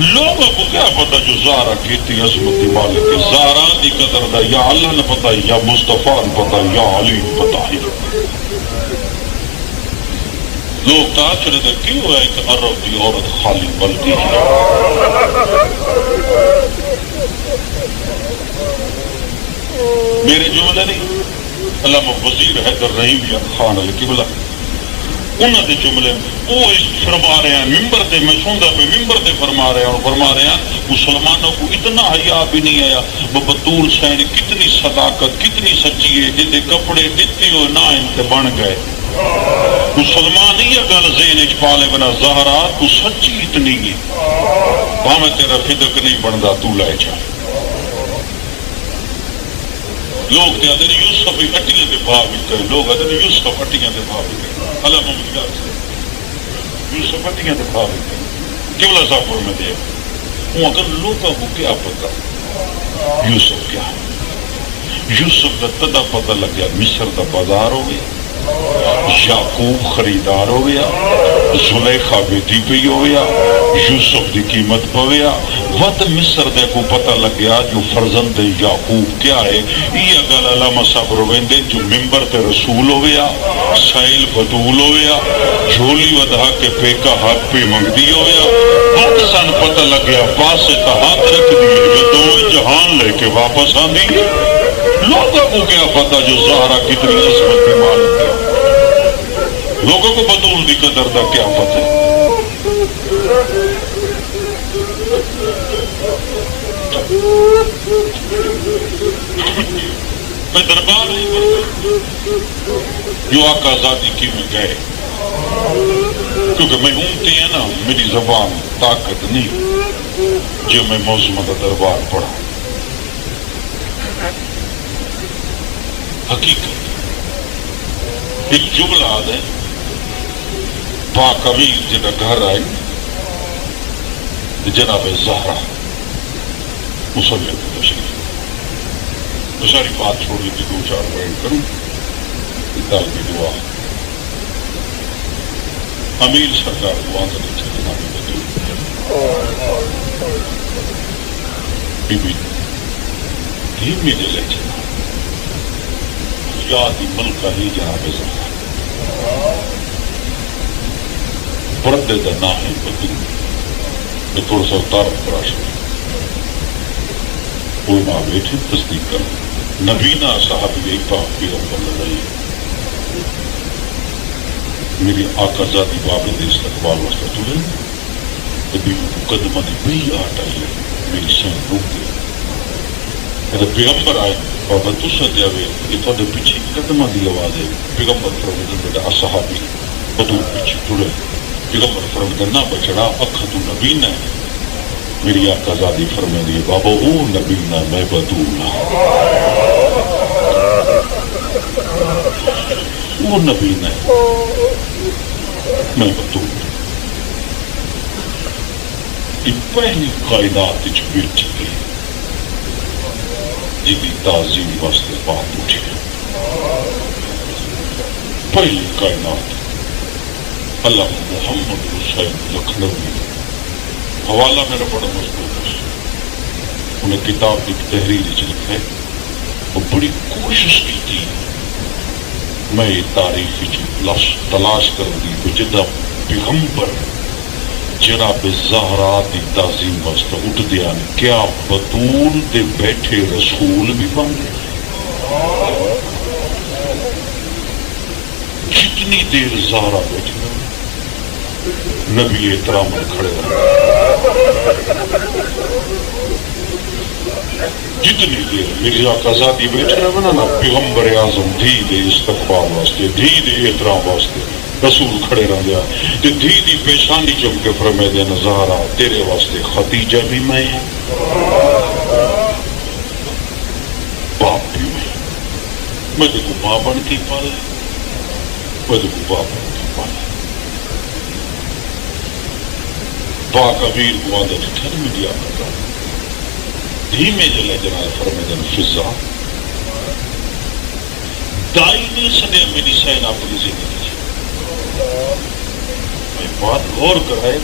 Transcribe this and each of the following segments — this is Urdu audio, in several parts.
لوگوں کو کیا پتا جو زہرا کیتی عظمت دی مالک ہے، زہرا دی قدر دا یا اللہ نے پتا یا مصطفیٰ نے پتا یا علی نے پتا ہے۔ لوگ تاثر دے کیوں ہے کہ عرب دی عورت خالی بلدی ہے؟ میرے جملے نہیں، علامہ وزیر حیدر رحیم خان علی قبلہ انہوں نے جملے وہ فرما رہے ہیں ممبر دے، میں سندا پہ ممبر دے فرما رہے ہیں، اور فرما رہے ہیں مسلمانوں کو اتنا حیا بھی نہیں آیا وہ بطول سین کتنی صداقت کتنی سچی ہے، جدے کپڑے دیتے ہو نہ ان تے بن گئے۔ مسلمان یہ گل ذہن وچ پالے بنا زہرا تو سچی اتنی ہے، بھاویں تیرا فدق نہیں بندا تو لے جا۔ لوگ تے آدھے یوسف اٹیاں دے بھا وکے، لوگ آدھے یوسف اٹیاں دے بھا وکے، اللہ محمد گل سے یوسف اٹیاں دے بھا وکے قبلہ صاحب میں دے ہوں، اگر لوگوں کو کیا پتا یوسف کیا ہے؟ یوسف دا تدا پتہ لگ گیا مصر دا بازار ہو گیا، یعقوب خریدار ہو گیا، زلیخا بیٹی پی ہو گیا، یوسف دی قیمت پویا، وقت مصر دے کو پتہ لگ گیا جو فرزند یعقوب کیا ہے۔ یہ گل علامہ صاحب رویندے جو ممبر تے رسول ہو گیا، سائل بدول ہو گیا، جھولی ودھا کے پیکا ہاتھ پہ منگدی ہو گیا، وقت سن پتہ لگ گیا پاسے تا ہاتھ رکھ دیے دو جہان لے کے واپس آندی۔ لوگوں کو کیا پتا جو زہرا کتنی عظمت کی مالک ہے، لوگوں کو بطول دی قدر دا کیا پتہ ہے۔ میں دربار نہیں کرتا جو آقا آزادی کی میں گئے، کیونکہ میں امتی ہے نا، میری زبان طاقت نہیں جو میں موضوع کا دربار پڑھا۔ حقیقت ایک جملہ آدھے پاک امیر جنہ گھر آئی جناب زہرا مسلم کو تشریف، تو ساری بات چھوڑی تھی، دو چار بیٹھ کروں دل کی دعا۔ امیر سرکار دعا کرنے سے جناب بی بی دھیمی دلے چلا یادی ملکہ ہی جناب زہرا پردے دا نہ ہے بدو میں تھوڑا سا تعارف کرا شکا علماء بیٹھے تصدیق کر نبینا صحابی پاک پیغمبر لگائی میری آقا ذاتی بابے دے استقبال واسطہ تلے کبھی مقدمہ دی بئی آٹھ آئی میری سین روک دے میرے پیغمبر آئے بابا تو سدیا وے یہ تھوڑے پیچھے قدمہ دی آواز ہے، پیغمبر فرمودن بیٹا اصحابی بدو پیچھے ٹرے، پیغمبر فرمودن نہ بچڑا اکھا تو نبی نہ ہے، میری آقا ذاتی فرمے دی بابا او نبی نہ میں بدو نہ، وہ نبی نہ میں بدو نہ۔ یہ پہلی کائنات وچ بیٹھی گئی جی تعظیم واسطے بات اٹھی، پہلی کائنات اللہ محمد حسین لکھنوی، حوالہ میرا بڑا مضبوط ہے، انہیں کتاب کی تحریر لکھا ہے، وہ بڑی کوشش کی تھی میں یہ تاریخ تلاش کر دی کہ جدہ پیغمبر جناب زہرا دی تعظیم واسطہ اٹھ دیا کیا بطول دے بیٹھے رسول بھی بن گئے؟ جتنی دیر زہرا بیٹھے نبی احترام کھڑے رہے، جتنی دیر میری آقا ذاتی بیٹھے رہے نا پیغمبر اعظم دھی دے استقبال واسطے، دھی دے احترام واسطے رسول کھڑے رہ گیا، تے دھی دی پیشانی چم کے فرمے دے زہرا تیرے واسطے ختیجہ بھی میں باپ بھی میں تو ماں بن کے پالے، میں تو باپ بن کے پالے۔ پاک امیر کو آدھا ٹھہر میں دیا کرتا دھیمے جلے جناب فرمے دے فضا دائی نہیں سنے میری سین اپنی زندگی بات غور کرائے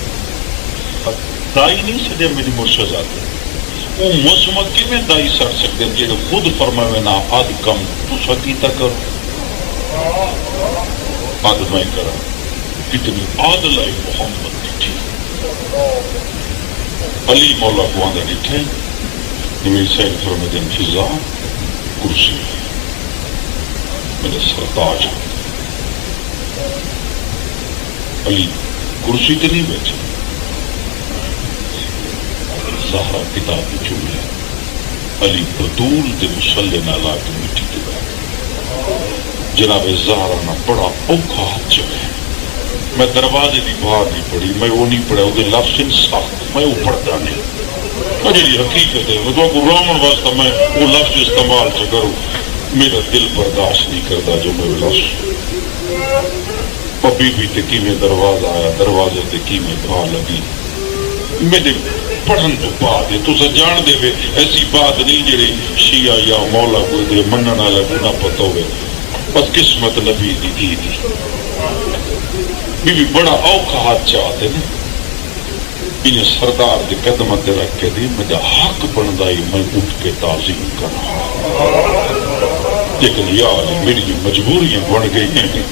دائی نہیں سجے میری مرشد آتے وہ موسم میں دائی سڑ سکتے ہیں جیڑے خود فرماوے نا آد کم تو سکیتا کرو آد میں کرا کتنی عادل آئی محمد ڈٹھی علی مولا کو آدھا ڈٹھے میری سید فرمدین فضا کرسی میرے سرتاج علی کرسی تے نہیں بیٹھے زہرا کتاب چومے علی بدول دے مسلے نہ لا کے مٹی کے بیٹھ جناب زہرا نہ بڑا اوکھا ہاتھ چلے میں دروازے دی باہر نہیں پڑھی میں وہ نہیں پڑھا وہ لفظ سخت میں وہ پڑھتا نہیں جی حقیقت ہے وہ کو رومن واسطہ میں وہ لفظ استعمال سے کروں میرا دل برداشت نہیں کرتا جو میرے لفظ پبی بھی تے کیویں دروازہ آیا دروازے تے کیویں باہ لگی میرے پڑھن تو بعد ہے تو جان دے وے ایسی بات نہیں جڑی شیعہ یا مولا کو دے منن والا کو نہ پتہ ہوئے بس قسمت نبی دی بی بڑا اوکھا ہاتھ چاہتے نا انہیں سردار دے قدم تے رکھ کے دی مجھا حق بندا ہی میں اٹھ کے تعظیم کرا لیکن یا علی میری مجبوریاں بن گئی ہیں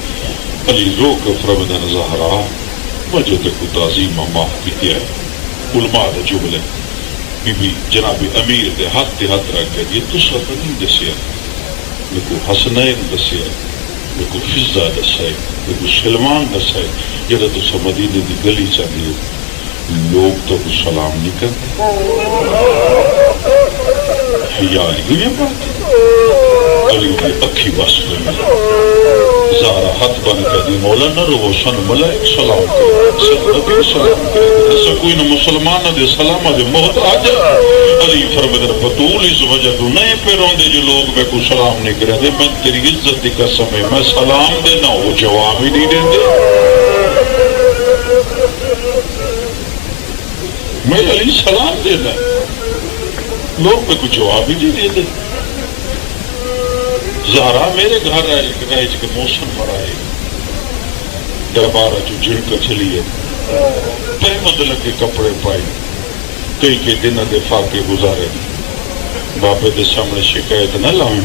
علی رو کے فرمدن زہرا مجھے تے کو تعظیم معاف کی ہے علماء دے جملے بی بی جناب امیر دے ہاتھ رکھ کے دی تو سب نہیں دسیا میں کو حسنین دسیا میں کو فضا دسائے میں کو سلمان دسائے جڑا تو سب مدینے دی گلی چاہیے لوگ تو سلام نہیں کرتے حیا علی یہ بات علی کی اکھی بس میں زہرا ہاتھ بن کے دی مولا نہ رو سن ملائک سلام کرے سن نبی سلام کرے ایسا کوئی نہ مسلمان دے سلام دے محتاج علی فرمایا بطول اس وجہ تو نہیں پیروں دے جو لوگ میں کو سلام نہیں کرے میں تیری عزت دی قسم ہے میں سلام دے نہ وہ جواب ہی نہیں دے میں علی سلام دینا لوگ میں کو جواب ہی نہیں دے زہرا میرے گھر رہے کے موسم مرائے دربارہ جو جھڑکا چلیے پہمد لگے کپڑے پائے کئی کے دن دے فاقے گزارے بابے دے سامنے شکایت نہ لائیں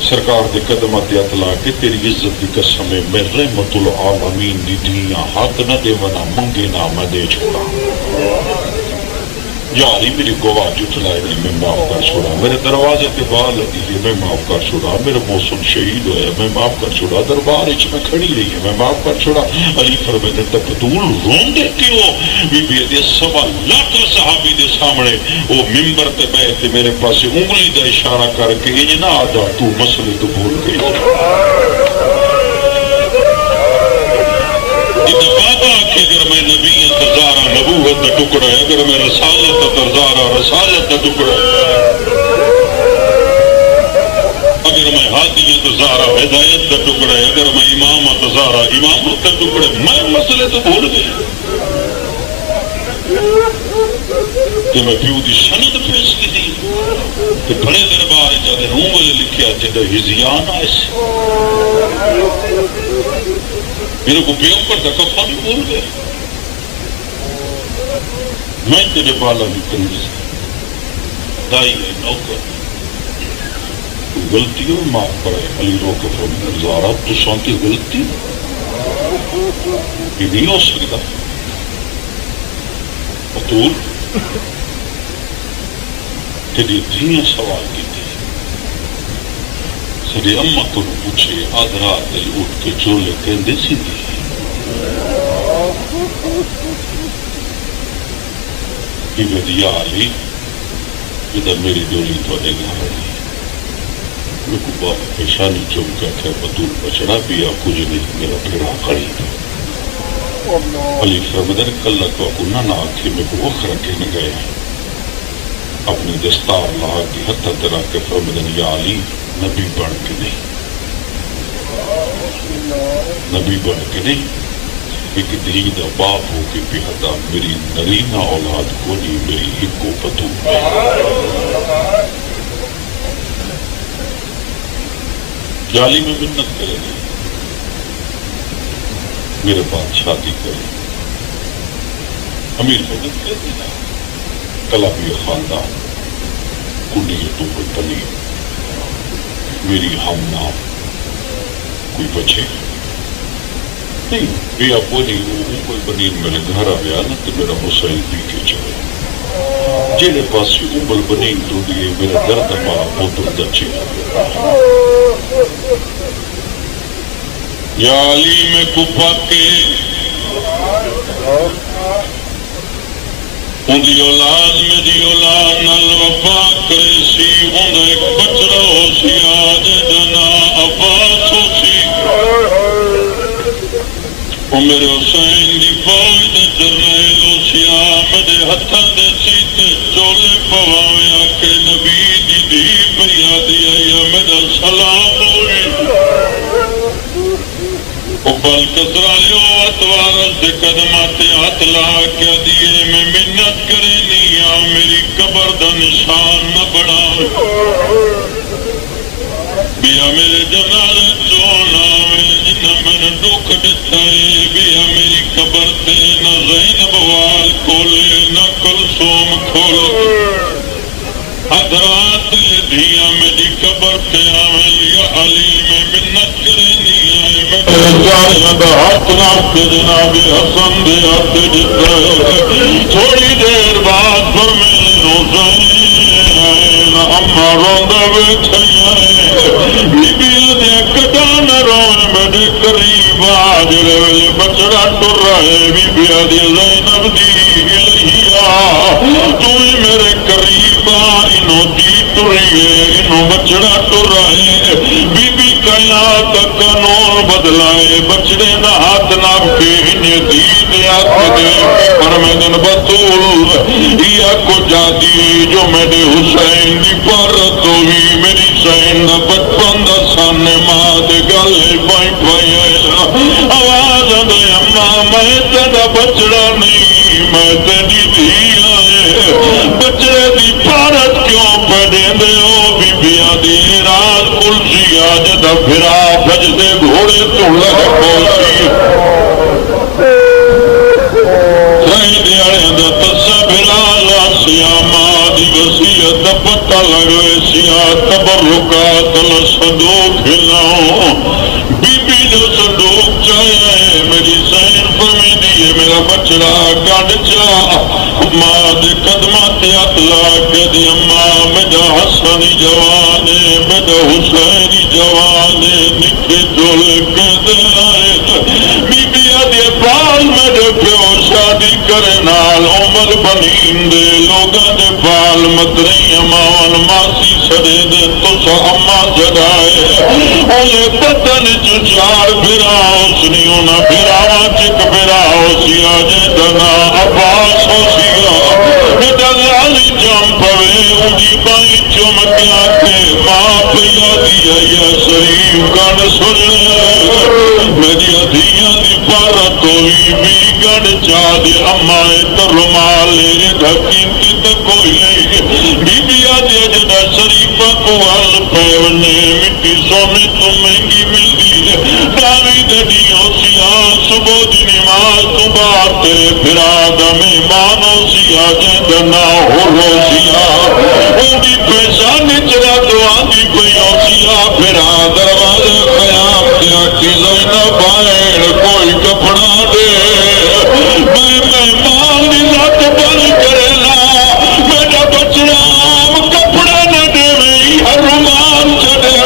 سرکار دے قدمات دے اطلاع کے تیری عزت دی قسم ہے میں رحمت العالمین دی دنیا ہاتھ نہ دے ونا منگے نہ میں دے چھوڑا یا علی میری گواہ جتلائے نہیں میں معاف کر چھوڑا میرے دروازے کے باہر لگی ہے میں معاف کر چھوڑا میرے موسم شہید ہویا میں معاف کر چھوڑا دربار اچ میں کھڑی رہی ہے میں معاف کر چھوڑا علی فرماتے تک بطول رون دے کیوں بی بی دے 1.25 صحابی دے سامنے وہ ممبر تے بیٹھے میرے پاس انگلی دا اشارہ کر کے یہ نہ آجا تو مسئلے تو بھول گئی بابا آکھے اگر میں نبی تزارا نبوت کا ٹکڑا ہے اگر میں رسالت تزارا رسالت کا ٹکڑا ہے اگر میں ہادی تزارا ہدایت کا ٹکڑا ہے اگر میں امام تزارا امامت کا ٹکڑا ہے میں مسئلے تو بھول گئی کہ میں پیو دی سند پیش کی دی کہ بڑے دربار جاتے ہوں والے لکھیا جدہ ہزیان آئے میرے کو پیغمبر کا کفا بھی بول گئے میں تیرے بالا بھی کنگی سے دائی ہے نوکر غلطی ہو معاف کرے علی رو کے فرمایا زہرا تو سانتی غلطی یہ نہیں ہو سکتا بطول تیری دھیاں سوال کی تھی سری اممہ کو پوچھے آدھ رات دل اٹھ کے چولے کہندے سی دی یا علی جدہ میری دولی تو دے گھر رہی میں کو بابا پیشانی چوم کے کہا بطول بچڑا بھی آپ کچھ نہیں میرا پھیڑا کھڑی علی فرمدن کلہ کو اکنا نہ آکھے میں کو وقت رکھے نہ گئے اپنی دستار لاغ کی حتی طرح کے فرمدن یا علی نبی بڑھ کے نہیں نبی بڑھ کے نہیں ایک دین باپ ہو کے بہتا میری نرینہ اولاد کو نہیں میری ایک کو پتو جالی میں منت کرے گی میرے پاس شادی کرے امیر مدد کہتے ہیں کلابی خاندان کنڈی تو کوئی پلی میری ہم نام کوئی بچے نہیں بھی آپ وہ نہیں وہ کوئی بنین میرے گھر آ گیا نا تو میرا حسین پی کے چلے جیڑے پاس امبل بنین تو دیے میرا درد پا موتر دچے یا علی میں کپا کے اندی اولاد میری اولاد نال وفا کرے سی اند ایک بچڑا ہو سی آج دنا عباس ہو سی وہ میرے حسین دی فوج دے جرنیل ہو سی میرے ہتھاں دے سیتے چولے پواویا کہ نبی دی دی پیا دیا یا میرا سلام ہوئے بل کسرائیو اتوار سے قدماتے ہاتھ لا کے دیئے میں منت کرنی آ میری قبر دا نشان نہ بڑھا بیا میرے جنال چونا میں جنہ میں نے دکھ دتائے بیا میری قبر تے نہ زینب وال کھولے نہ کلثوم کھولے حضرات دھیاں میری قبر تے آمل یا علی میں منت کرنی آئے میں ہاتھ ناپ کے جناب حسن دے ہاتھ دیتا ہے تھوڑی دیر بعد پر میں حسین اما روندہ بیٹھیا ہے بی بی دے کٹا نہ روئے میرے قریب آج روے بچڑا ٹر رہے بی بی دے زینب دی الہیا تو میرے قریب انہوں دی ٹریے انہوں بچڑا ٹر رہے بی بی کائنات قانون بدلائے بچڑے نہ ہاتھ ناپ کے انہیں دی دیا دے پر میں دن بطول یا کو جا دی جو میرے حسین دی پارت ہوئی میری سین دا بچپن دا سانے ماں دے گالے بائیں پائیں آواز دے اماں میں تیرا بچڑا نہیں میں تیری دی آئے بچڑے دی پارت کیوں پڑے دے ہو بی بیا دی راز کلسی آج دا پھرا بج دے گھوڑے تو لگے پوسی رہی دیارے دا تسا پھرا لاسیا ماں دی وسیعت دا پتہ لگے سیا تبرکات لصدوق ہلاؤں بی بی جو صدوق چاہے میری سین فرمی دیئے میرا بچڑا گاڑ چاہ ماں دے قدمات اطلاع کے دی اماں میرا حسنی جوانے میرا حسینی جوانے نکھے جولے کے دے آئے بی بی آدھے پال میرے پیو شادی کرے نال عمر بنین دے لوگا دے پال مدرین اماں ماسی سڑے دے تو سا اماں جڑائے اولے پتن چچار بھرا اسنی انہ بھراوا چک بھرا اسی آجے دنا عباس ہوسیا میڈا لالی جام پوے اُنی بائی چمکیا کے ماں پیا دیا یا شریف گڑ سنے میری ادھیاں دی پارت ہوئی بھی گڑ چاہ دی امائے ترمالے ڈھکین کی تکوئی لے بی بی آدھے جدہ شریفہ کو آل پیونے مٹی سونے تو مہنگی ملی داوی دڑیوں سیاں صبح دی نماز تو باتے پھرا دمی مانو سیا جندنا ہو رو سیا اونی پیسہ نچرا دعا دی پیوں سیا پھرا دروازے قیام کیا کی زینب آئین کوئی کپڑا دے میں مان ذات بن کریلا میرا بچڑا کپڑا نہ دے میں ہر رومان چڑے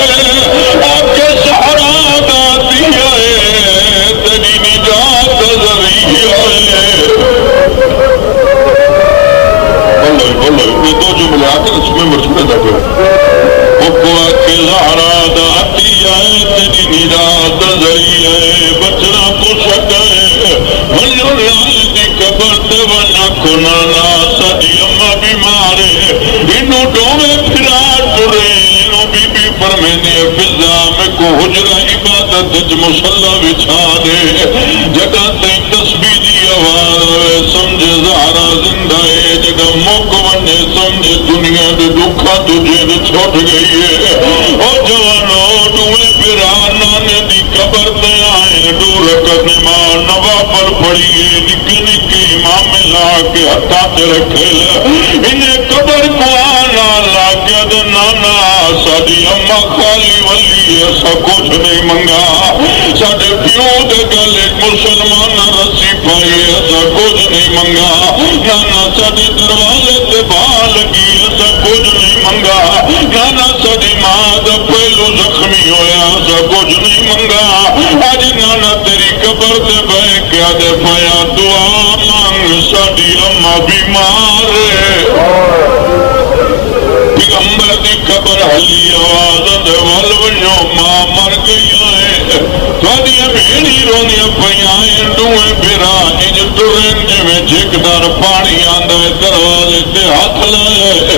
آپ کے سہارا داتی آئے تیری نجات ذریعہ آئے اللہ یہ دو جملے آتے اس میں مرچوڑے جاتے ہیں حکوہ کے سہارا داتی آئے تیری نجات ذریعہ بچڑا کو سکے بھلو لال دی قبر تے ونہ کنانا ساڑی اممہ بیمارے انہوں ڈومے پھرا ٹرے انہوں بی بی فرمینے فضا میں کو حجرہ عبادت جج مسلح بچھا دے جگہ تین تسبیح دی آواز سمجھے زہرہ زندہ ہے جگہ موقع ونے سمجھے دنیا دے دکھا تجھے دے چھوٹ گئی ہے او جوانو ڈومے پھرا نانے دی قبر تے آئے دور کرنے ماں نوا پر پڑیے نکے نکے مامے لا کے ہتھا تے رکھے انہیں قبر کو آنا لا کے نانا ساڈی اما خالی ولی ایسا کچھ نہیں منگا ساڈے پیو دے گلے مسلمان رسی پائی ایسا کچھ نہیں منگا نانا ساڈے دروازے تے باہ لگی ایسا کچھ نہیں منگا نانا ساڈی ماں دا پہلو زخمی ہویا ایسا کچھ نہیں منگا اج نانا تیری قبر تے بہ کے دے پایا دعا مانگ ساڈی اما بیمار پیغمبر دی قبر ہلی آواز دے ول ونجو ماں مر گئی ہے تھوڑی بھیڑی رونیاں پیاں ڈوئے پھرا انج ٹرن جویں جھکدار پانی آندا ہے دروازے تے ہاتھ لائے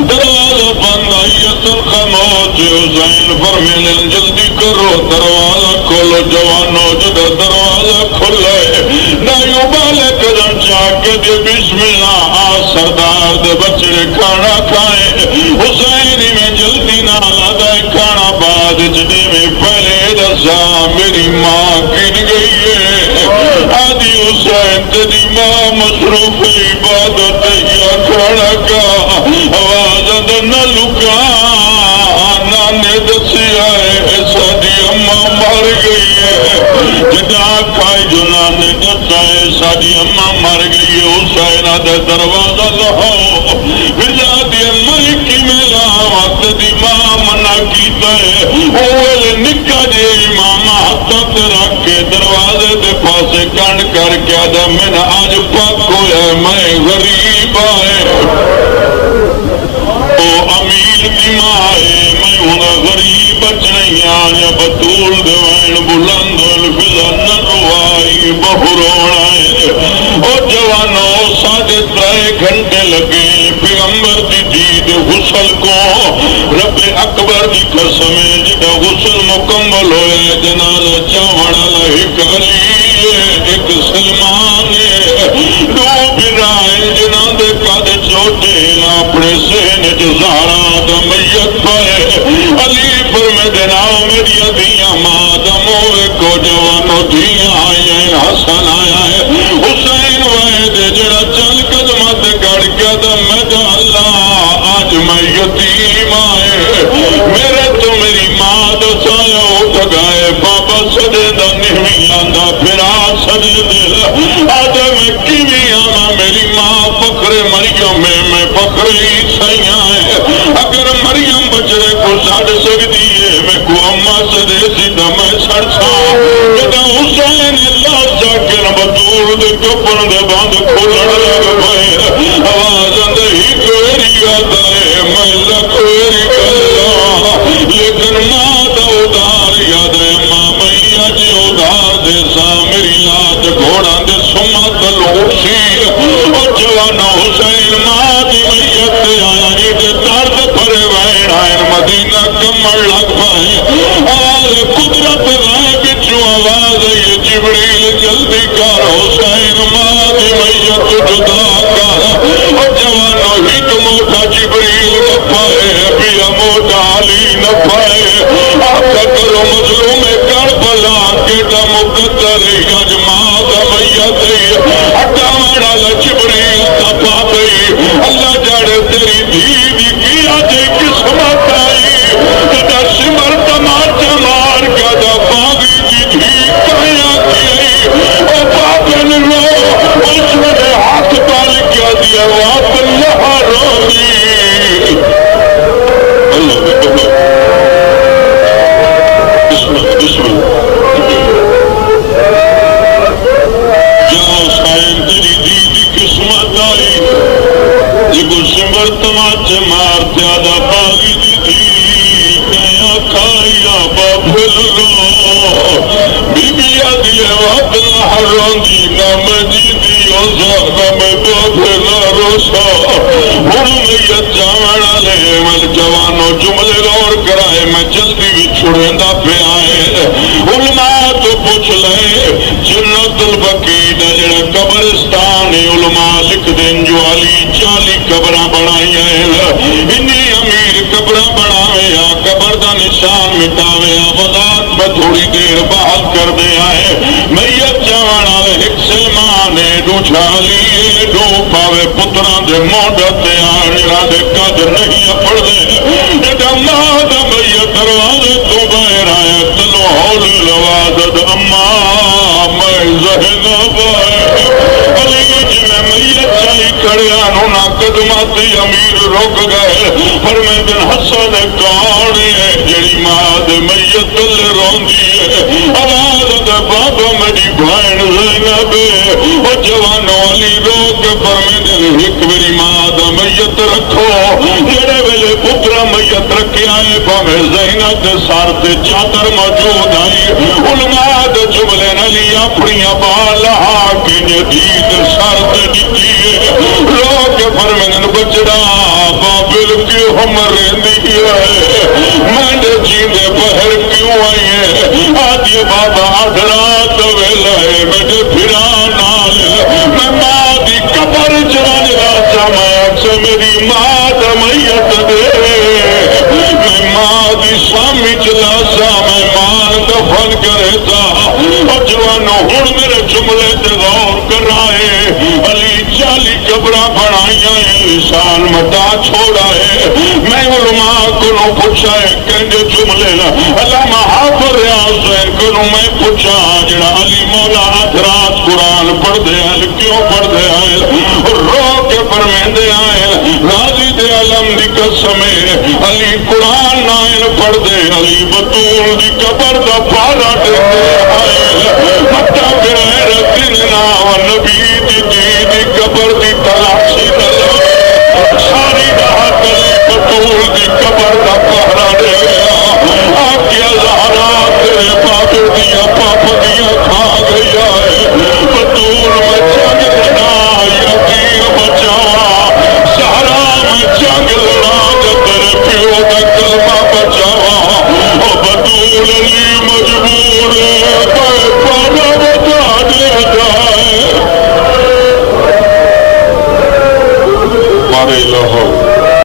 دروازہ بند آئی اصل خاموش حسین فرمینے جلدی کرو دروازہ کھولو جوانو جدا دروازہ کھلا ہے نایو بالے قدم چاہ کے دے بسم اللہ آ سردار دے بچڑے کھانا کھائے حسینی میں جلدی نہ لدائے کھانا بعد جدی میں پہلے دسا میری ماں گن گئی ہے آدھی حسین تیری ماں مصروف عبادت یا کھانا کا آواز نہ لکا نانے دسی آئے سادی اماں مر گئی ہے جدا کھائی جو نانے دسائے سادی اماں مر گئی ہے حسین آدھے دروازہ لہو بجا دی اماں کی میرا وقت دی ماں منع کیتا ہے اول نکا جے ماما ہاتھ رکھ کے دروازے دے پاسے کنڈ کر کے آدھا میں آج پاک ہویا میں غریب آئے او امیر دی ماں آئے میں ہوں غریب نہیں آیا بطول دوائن بلند الفضا نہ روائی بہرون آئے او جوانو 3.5 گھنٹے لگے پیغمبر دی دید غسل کو رب اکبر دی قسم جدا غسل مکمل ہوئے جنازہ چاوڑا لہک علی ایک سلمان دو برائے جناں دے قد چوٹے اپنے سین جزارہ دا میت پائے علی فرمے جناؤ میری ادھیاں ماں دا موے کو جوانو دھیاں آئے ہیں حسن آیا ہے حسین وائد جڑا چل قدمت گڑ گیا دا میں اللہ آج میں یتیم آئے میرے تو میری ماں دا سایہ اٹھ گئے بابا سجے دا نہوی آندہ پھر آ سجے دل آدھے میں کیوی آنا میری ماں فخر مریم میں فخر عیسیٰ ہے اگر مریم بچڑے کو ساڑھ سکتی ہے میں کو اممہ سجے سیدھا میں سڑسا جدا حسین اللہ ساکر بطور دے کپن دے باندھ کھولڑ لگ بھائے آواز اندے ہی کوئری آتا ہے میں لکھوری کلا لیکن ماں دا ادار یاد ہے ماں میں آج ادار دے سا میری لات گھوڑا دے سمت لوٹسی اور جوانا حسین ماں دی میت آیا ایڈے درد پھرے وین آئین مدینہ کمر لگ پائے آواز قدرت رائے بچو آواز یہ جبریل جلدی کر حسین ماں دی میت جدا کر اور جوانا ہی تو موٹا جبریل نہ پائے ابھی موٹا علی نہ پائے آقا کرو مظلوم کربلا کیٹا مقدر آج ماں دا میت ہٹا مڑا جبریل تپا گئی اللہ جاڑے تیری دید کی آج قسمت آئی جدا سمر تماچا مار کا دا باغی کی دھی کھایا کی او بابن رو اس میں ہاتھ پال کیا دیا وات اللہ رونی اللہ بکبر بسم اللہ بسم اللہ یا حسین تیری دیدی قسمت آئی جگو سمر تماچے مار تیادہ باغی دی دی کیا کھایا بابل رو بی بی آدھی وات اللہ روندی نام جی دی اوزا نام بابل روشا ہوں میت جاوڑا لے مل جوانو جملے غور کرائے میں جلدی بھی چھوڑندہ پہ آئے علماء تو پوچھ لے جنت البقید جڑا قبرستان علماء لکھ دیں جو علی 40 قبرہ بڑھائی ہیں انی امیر قبرہ بڑھاوے یا قبر دا نشان مٹاوے وضاحت میں تھوڑی دیر بحث کر دے آئے میت جاوڑا لے ایک سلمان ہے دو خوشحالی ڈو پاوے پترا دے موڈا تے آنیرا دے کج نہیں پڑ دے جا ماں دا بھئی دروازے تو باہر آیا تلو ہول لوازد اماں میں زہنب علی جی میں میت چاہی کھڑیا نونا قدماتی امیر رک گئے پر میں دن حسن کاڑی ہے جڑی ماں دے میت دل روندی ہے آواز دے بابا میری بھائن زینب او جوانو علی روک پر میں دن ایک میری ماں دا میت رکھو جڑے ویلے پترا میت رکھے آئے پاوے زینب دے سار تے چادر موجود آئی علماء دے جملے علی اپنی بال کے ندید سر تے ڈٹی ہے روک پر میں دن بچڑا بابل کی ہمر رہندی ہے میں نے جیندے بہر کیوں آئی ہے آج یہ بابا آدھرات ویلا ہے میرے پھران آل میں ماں دی قبر جانے راسا میں سے میری ماں دا میت دے میں ماں دی سامی چلا سا میں ماں دفن کرے تا اور جوانو ہون میرے جملے تے غور کر رہے علی 40 قبرہ بنائیاں انسان مٹا چھوڑا ہے میں علماء کو پوچھا ہے کہنے جملے علامہ حافظ حسین کو میں پوچھا جڑا علی مولا حضرات قرآن پڑھ دے ہیں کیوں پڑھ دے ہیں رو کے فرمیندے آئے راضی دے علم دی قسم علی قرآن نائن پڑھ دے علی بطول دی قبر دا پارا دے آئے مٹا غیر دن نا نبی دی قبر دی تلاشی دلو ساری راحت علی بطول دی قبر دا پارا دے آپ کی ازہرات تیرے بابے دیا پاپ دیا کھا گیا ہے بطول میں جنگ لڑا یقین بچا سہرا میں جنگ لڑا تیرے پیو دا کلمہ بچا بطول علی مجبور ہے پانا بتا دیا جائے مارے لہو